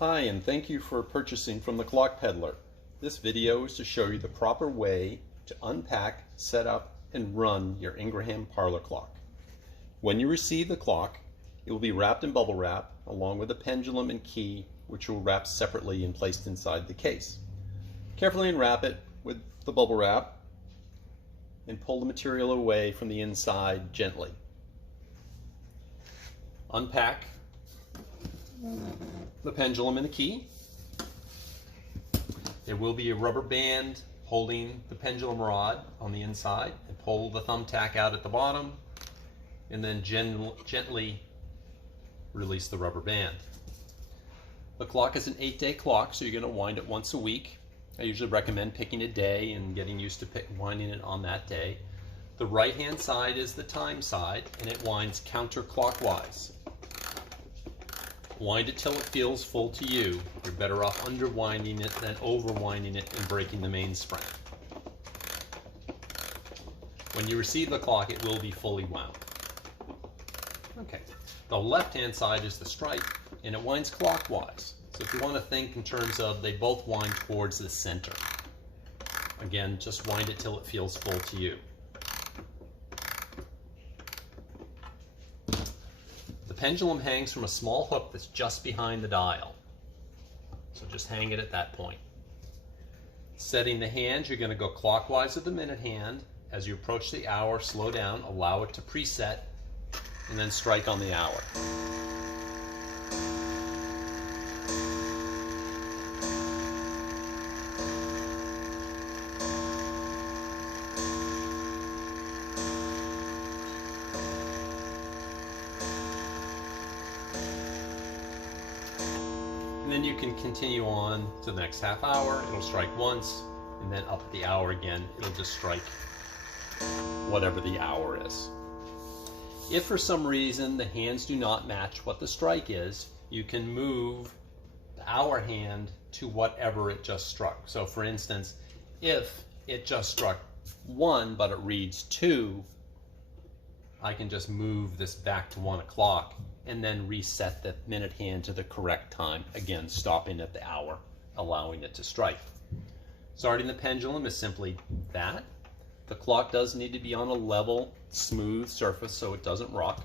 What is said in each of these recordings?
Hi, and thank you for purchasing from the Clock Peddler. This video is to show you the proper way to unpack, set up, and run your Ingraham Parlor clock. When you receive the clock, it will be wrapped in bubble wrap along with a pendulum and key, which will wrap separately and placed inside the case. Carefully unwrap it with the bubble wrap and pull the material away from the inside gently. Unpack the pendulum and the key. There will be a rubber band holding the pendulum rod on the inside, and pull the thumbtack out at the bottom and then gently release the rubber band. The clock is an 8-day clock, so you're going to wind it once a week. I usually recommend picking a day and getting used to winding it on that day. The right hand side is the time side, and it winds counterclockwise. Wind it till it feels full to you. You're better off underwinding it than overwinding it and breaking the mainspring. When you receive the clock, it will be fully wound. Okay, the left-hand side is the strike, and it winds clockwise. So if you want to think in terms of they both wind towards the center. Again, just wind it till it feels full to you. The pendulum hangs from a small hook that's just behind the dial. So just hang it at that point. Setting the hands, you're going to go clockwise with the minute hand. As you approach the hour, slow down, allow it to preset, and then strike on the hour. And then you can continue on to the next half hour. It'll strike once, and then up at the hour again, it'll just strike whatever the hour is. If for some reason the hands do not match what the strike is, you can move the hour hand to whatever it just struck. So for instance, if it just struck 1 but it reads 2, I can just move this back to 1 o'clock and then reset the minute hand to the correct time, again stopping at the hour, allowing it to strike. Starting the pendulum is simply that. The clock does need to be on a level, smooth surface so it doesn't rock.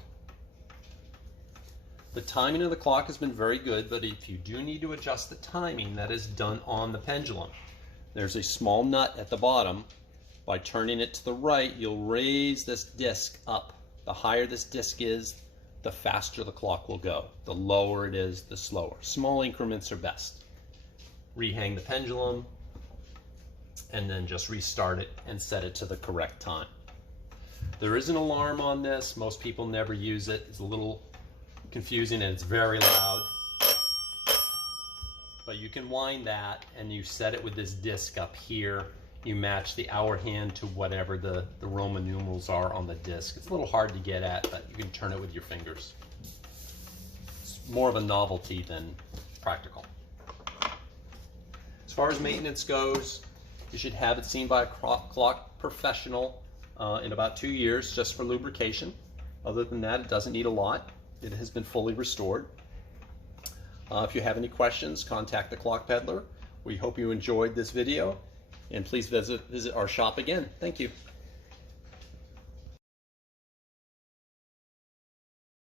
The timing of the clock has been very good, but if you do need to adjust the timing, that is done on the pendulum. There's a small nut at the bottom. By turning it to the right, you'll raise this disc up. The higher this disc is, the faster the clock will go. The lower it is, the slower. Small increments are best. Rehang the pendulum, and then just restart it and set it to the correct time. There is an alarm on this. Most people never use it. It's a little confusing and it's very loud. But you can wind that and you set it with this disc up here. You match the hour hand to whatever the Roman numerals are on the disc. It's a little hard to get at, but you can turn it with your fingers. It's more of a novelty than practical. As far as maintenance goes, you should have it seen by a clock professional in about 2 years just for lubrication. Other than that, it doesn't need a lot. It has been fully restored. If you have any questions, contact the Clock Peddler. We hope you enjoyed this video, and please visit our shop again. Thank you.